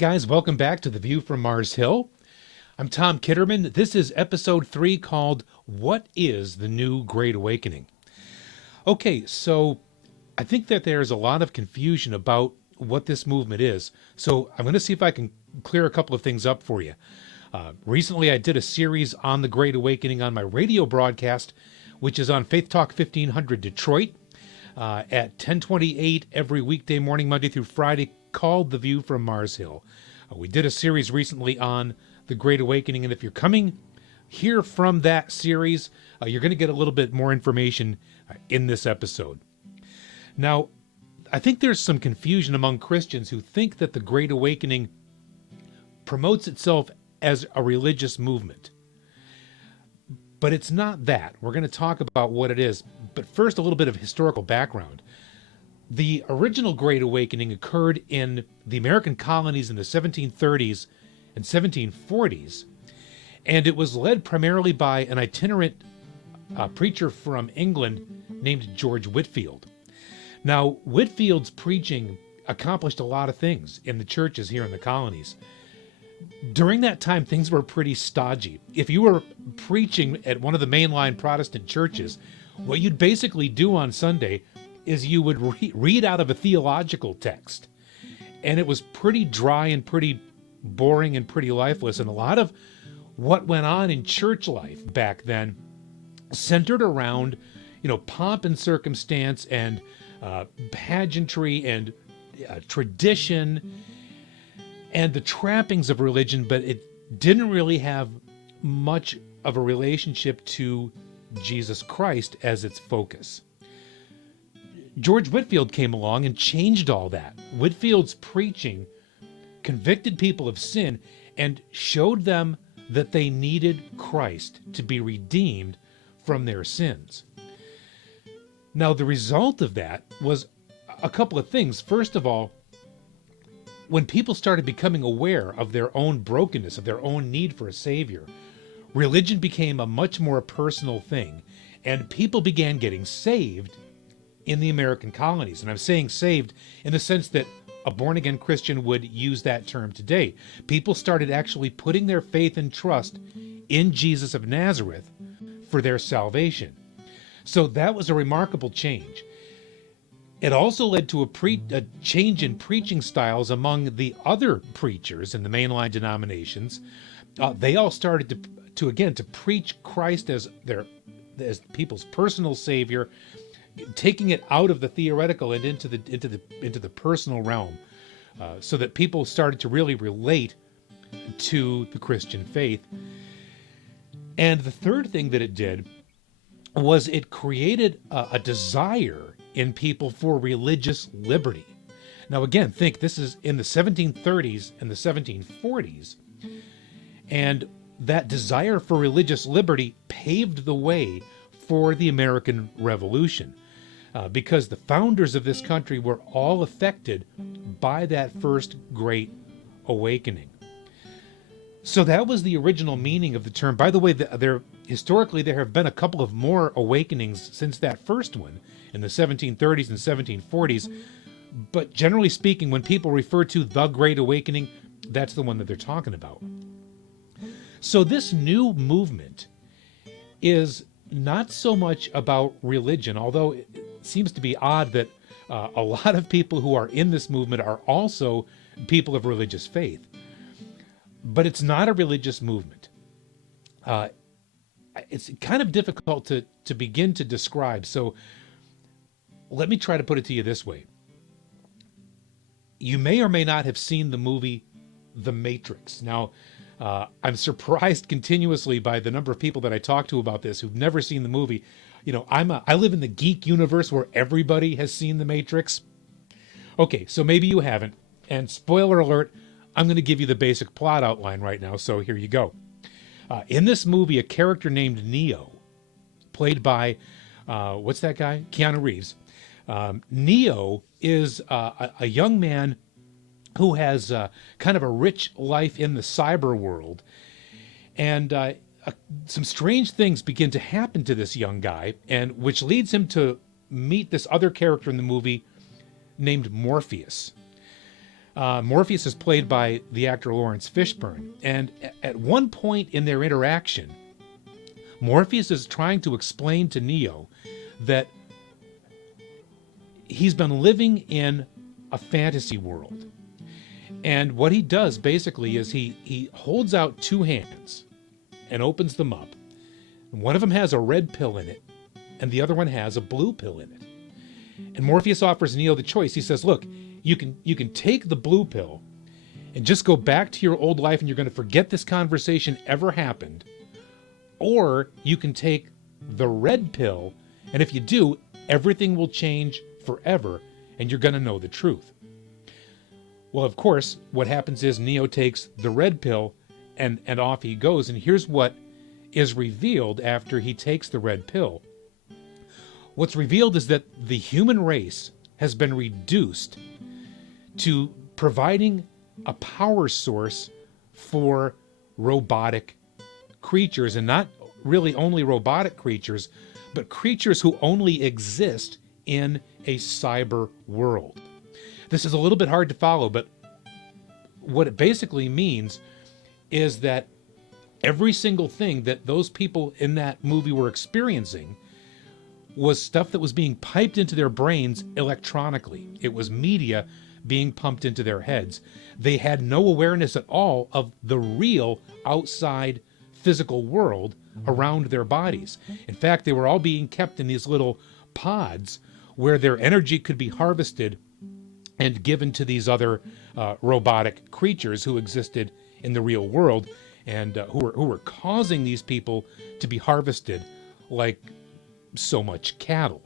guys, welcome back to The View from Mars Hill. I'm Tom Kitterman. This is episode 3 called What is the New Great Awakening? Okay, so I think that there's a lot of confusion about what this movement is. So I'm going to see if I can clear a couple of things up for you. Recently, I did a series on the Great Awakening on my radio broadcast, which is on Faith Talk 1500 Detroit at 10:28 every weekday morning, Monday through Friday, called The View from Mars Hill. We did a series recently on the Great Awakening, and if you're coming here from that series, you're going to get a little bit more information in this episode. Now, I think there's some confusion among Christians who think that the Great Awakening promotes itself as a religious movement. But it's not that. We're going to talk about what it is. But first, a little bit of historical background. The original Great Awakening occurred in the American colonies in the 1730s and 1740s, and it was led primarily by an itinerant preacher from England named George Whitefield. Now, Whitefield's preaching accomplished a lot of things in the churches here in the colonies. During that time, things were pretty stodgy. If you were preaching at one of the mainline Protestant churches, what you'd basically do on Sunday is you would read out of a theological text. And it was pretty dry and pretty boring and pretty lifeless. And a lot of what went on in church life back then centered around, pomp and circumstance and pageantry and tradition and the trappings of religion, but it didn't really have much of a relationship to Jesus Christ as its focus. George Whitefield came along and changed all that. Whitefield's preaching convicted people of sin and showed them that they needed Christ to be redeemed from their sins. Now, the result of that was a couple of things. First of all, when people started becoming aware of their own brokenness, of their own need for a Savior, religion became a much more personal thing, and people began getting saved in the American colonies. And I'm saying saved in the sense that a born-again Christian would use that term today. People started actually putting their faith and trust in Jesus of Nazareth for their salvation. So that was a remarkable change. It also led to a change in preaching styles among the other preachers in the mainline denominations. They all started to preach Christ as people's personal Savior, taking it out of the theoretical and into the personal realm, so that people started to really relate to the Christian faith. And the third thing that it did was it created a desire in people for religious liberty. Now again, think this is in the 1730s and the 1740s, and that desire for religious liberty paved the way for the American Revolution, because the founders of this country were all affected by that first Great Awakening. So that was the original meaning of the term. By the way, historically there have been a couple of more awakenings since that first one in the 1730s and 1740s. But generally speaking, when people refer to the Great Awakening, that's the one that they're talking about. So this new movement is not so much about religion, although it seems to be odd that a lot of people who are in this movement are also people of religious faith. But it's not a religious movement. It's kind of difficult to begin to describe. So let me try to put it to you this way. You may or may not have seen the movie The Matrix. Now, I'm surprised continuously by the number of people that I talk to about this who've never seen the movie. I live in the geek universe where everybody has seen The Matrix. Okay, so maybe you haven't. And spoiler alert, I'm going to give you the basic plot outline right now, so here you go. In this movie, a character named Neo, played by, what's that guy? Keanu Reeves. Neo is a young man who has kind of a rich life in the cyber world. And some strange things begin to happen to this young guy, and which leads him to meet this other character in the movie named Morpheus. Morpheus is played by the actor Lawrence Fishburne. And at one point in their interaction, Morpheus is trying to explain to Neo that he's been living in a fantasy world. And what he does basically is he holds out two hands and opens them up. One of them has a red pill in it, and the other one has a blue pill in it. And Morpheus offers Neo the choice. He says, look, you can take the blue pill and just go back to your old life and you're going to forget this conversation ever happened. Or you can take the red pill, and if you do, everything will change forever and you're going to know the truth. Well, of course, what happens is Neo takes the red pill and off he goes. And here's what is revealed after he takes the red pill. What's revealed is that the human race has been reduced to providing a power source for robotic creatures, and not really only robotic creatures, but creatures who only exist in a cyber world. This is a little bit hard to follow, but what it basically means is that every single thing that those people in that movie were experiencing was stuff that was being piped into their brains electronically. It was media being pumped into their heads. They had no awareness at all of the real outside physical world around their bodies. In fact, they were all being kept in these little pods where their energy could be harvested and given to these other robotic creatures who existed in the real world, and who were causing these people to be harvested like so much cattle.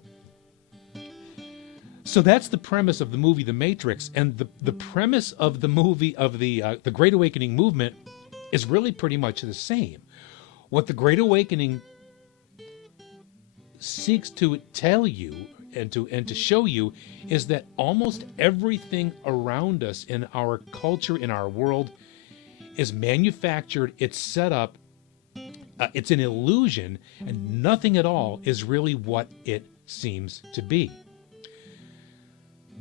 So that's the premise of the movie The Matrix, and the premise of the movie of the Great Awakening movement is really pretty much the same. What the Great Awakening seeks to tell you and to show you is that almost everything around us in our culture, in our world, is manufactured, it's set up, it's an illusion, and nothing at all is really what it seems to be.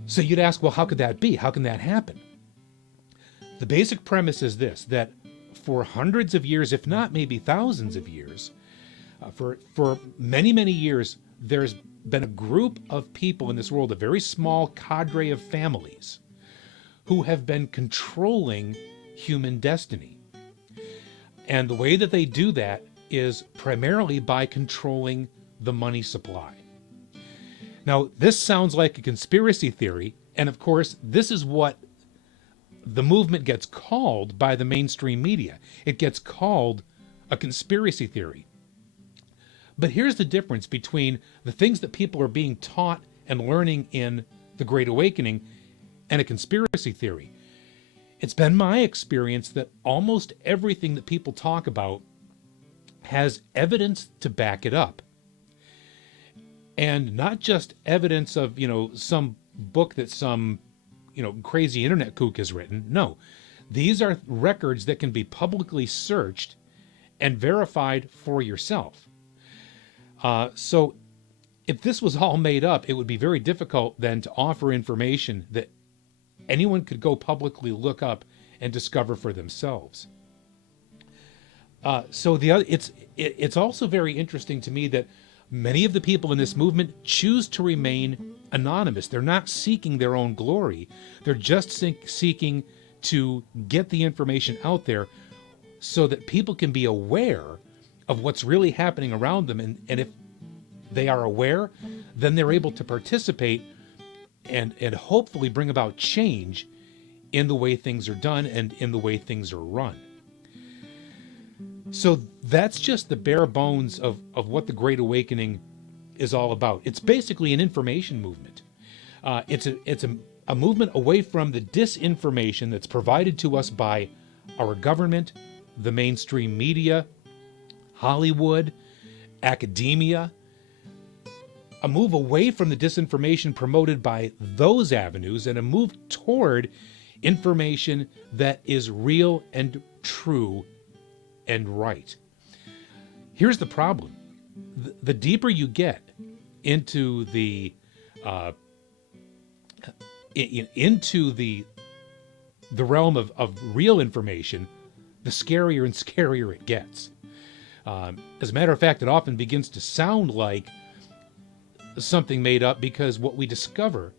So you'd ask, well, how could that be? How can that happen? The basic premise is this, that for hundreds of years, if not maybe thousands of years, for many, many years, there's been a group of people in this world, a very small cadre of families, who have been controlling human destiny. And the way that they do that is primarily by controlling the money supply. Now, this sounds like a conspiracy theory, and of course, this is what the movement gets called by the mainstream media. It gets called a conspiracy theory. But here's the difference between the things that people are being taught and learning in the Great Awakening and a conspiracy theory. It's been my experience that almost everything that people talk about has evidence to back it up. And not just evidence of, some book that some, crazy internet kook has written. No, these are records that can be publicly searched and verified for yourself. So if this was all made up, it would be very difficult then to offer information that anyone could go publicly look up and discover for themselves. So it's also very interesting to me that many of the people in this movement choose to remain anonymous. They're not seeking their own glory. They're just seeking to get the information out there so that people can be aware of what's really happening around them. And if they are aware, then they're able to participate and hopefully bring about change in the way things are done and in the way things are run. So that's just the bare bones of what the Great Awakening is all about. It's basically an information movement. It's a movement away from the disinformation that's provided to us by our government, the mainstream media, Hollywood, academia. A move away from the disinformation promoted by those avenues and a move toward information that is real and true and right. Here's the problem. The deeper you get into the the realm of real information, the scarier and scarier it gets. As a matter of fact, it often begins to sound like something made up, because what we discover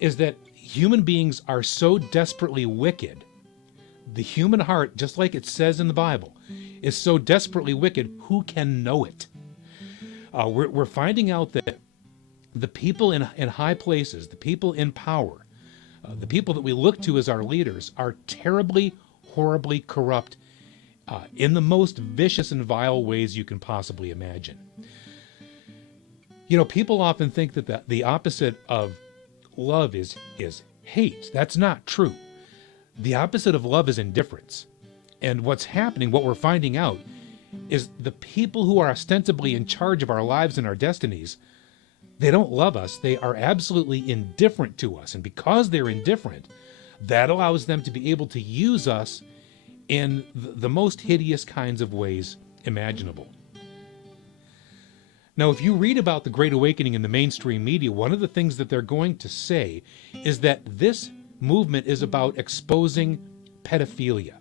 is that human beings are so desperately wicked. The human heart, just like it says in the Bible, is so desperately wicked, who can know it? We're finding out that the people in high places, the people in power, the people that we look to as our leaders, are terribly, horribly corrupt in the most vicious and vile ways you can possibly imagine. You know, people often think that the opposite of love is hate. That's not true. The opposite of love is indifference. And what's happening, what we're finding out, is the people who are ostensibly in charge of our lives and our destinies, they don't love us. They are absolutely indifferent to us. And because they're indifferent, that allows them to be able to use us in the most hideous kinds of ways imaginable. Now, if you read about the Great Awakening in the mainstream media, one of the things that they're going to say is that this movement is about exposing pedophilia.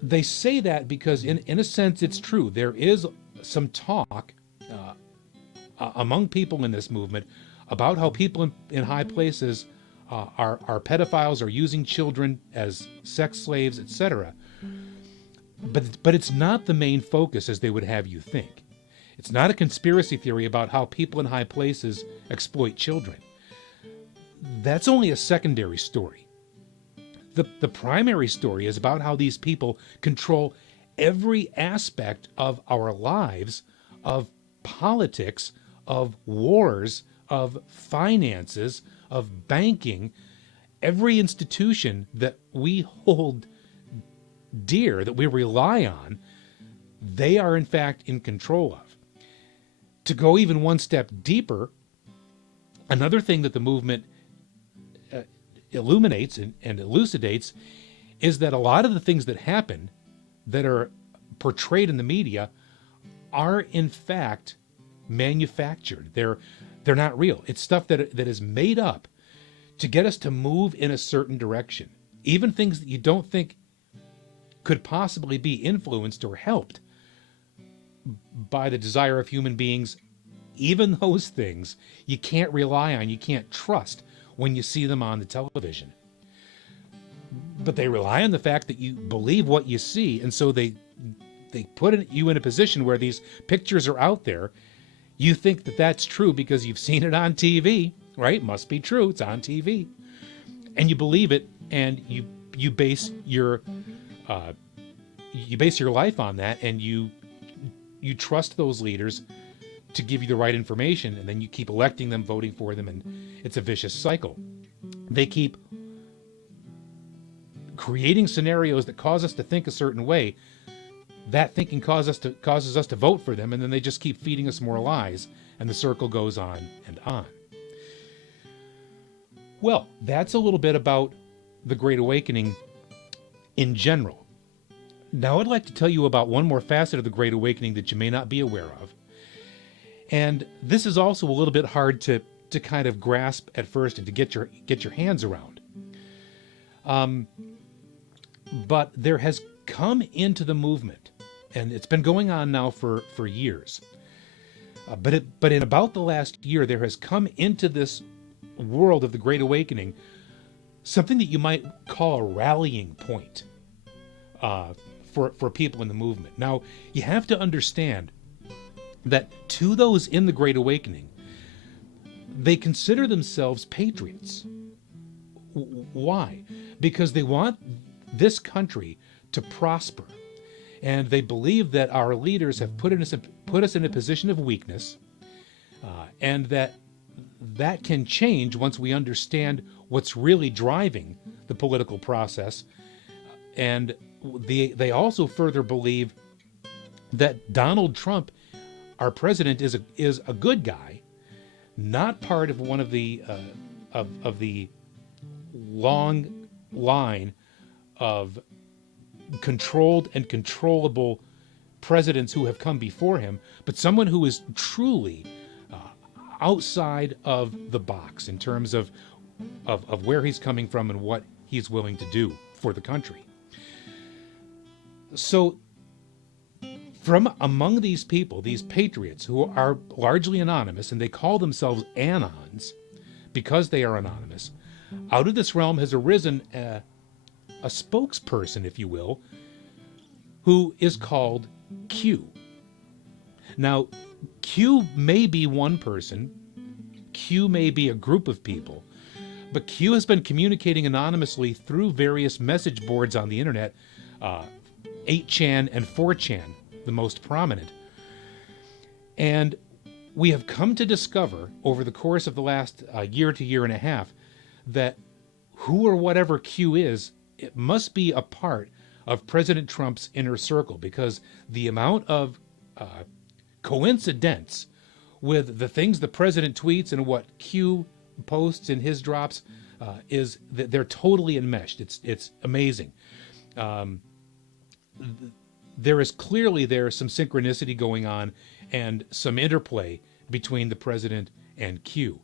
They say that because, in a sense, it's true. There is some talk among people in this movement about how people in high places are pedophiles, or using children as sex slaves, etc. But it's not the main focus as they would have you think. It's not a conspiracy theory about how people in high places exploit children. That's only a secondary story. The primary story is about how these people control every aspect of our lives, of politics, of wars, of finances, of banking, every institution that we hold dear, that we rely on, they are in fact in control of. To go even one step deeper, another thing that the movement illuminates and elucidates is that a lot of the things that happen, that are portrayed in the media, are in fact manufactured. They're not real. It's stuff that is made up to get us to move in a certain direction. Even things that you don't think could possibly be influenced or helped by the desire of human beings, even those things you can't rely on, you can't trust when you see them on the television. But they rely on the fact that you believe what you see, and so they put you in a position where these pictures are out there. You think that that's true because you've seen it on TV, right? Must be true. It's on TV, and you believe it, and you base your life on that, and you trust those leaders to give you the right information, and then you keep electing them, voting for them, and it's a vicious cycle. They keep creating scenarios that cause us to think a certain way. That thinking causes us to vote for them, and then they just keep feeding us more lies, and the circle goes on and on. Well, that's a little bit about the Great Awakening in general. Now I'd like to tell you about one more facet of the Great Awakening that you may not be aware of. And this is also a little bit hard to kind of grasp at first and to get your hands around. But there has come into the movement, and it's been going on now for years. But in about the last year, there has come into this world of the Great Awakening something that you might call a rallying point for people in the movement. Now, you have to understand that to those in the Great Awakening, they consider themselves patriots. Why? Because they want this country to prosper. And they believe that our leaders have put us in a position of weakness, and that can change once we understand what's really driving the political process. And they also further believe that Donald Trump, our president, is a good guy, not part of one of the long line of controlled and controllable presidents who have come before him, but someone who is truly outside of the box in terms of of where he's coming from and what he's willing to do for the country. So from among these people, these patriots who are largely anonymous, and they call themselves Anons because they are anonymous, out of this realm has arisen a spokesperson, if you will, who is called Q. Now, Q may be one person, Q may be a group of people, but Q has been communicating anonymously through various message boards on the internet, 8chan and 4chan, the most prominent. And we have come to discover over the course of the last year to year and a half that who or whatever Q is, it must be a part of President Trump's inner circle, because the amount of coincidence with the things the president tweets and what Q posts in his drops is that they're totally enmeshed. It's amazing. There is clearly some synchronicity going on and some interplay between the president and Q.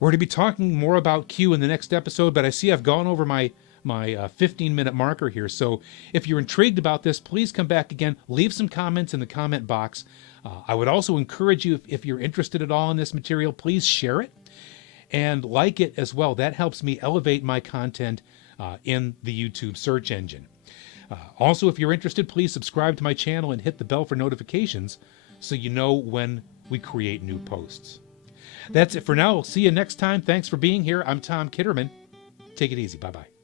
We're going to be talking more about Q in the next episode, but I see I've gone over my 15-minute marker here. So if you're intrigued about this, please come back again. Leave some comments in the comment box. I would also encourage you, if you're interested at all in this material, please share it and like it as well. That helps me elevate my content in the YouTube search engine. Also, if you're interested, please subscribe to my channel and hit the bell for notifications so you know when we create new posts. That's it for now. We'll see you next time. Thanks for being here. I'm Tom Kitterman. Take it easy. Bye-bye.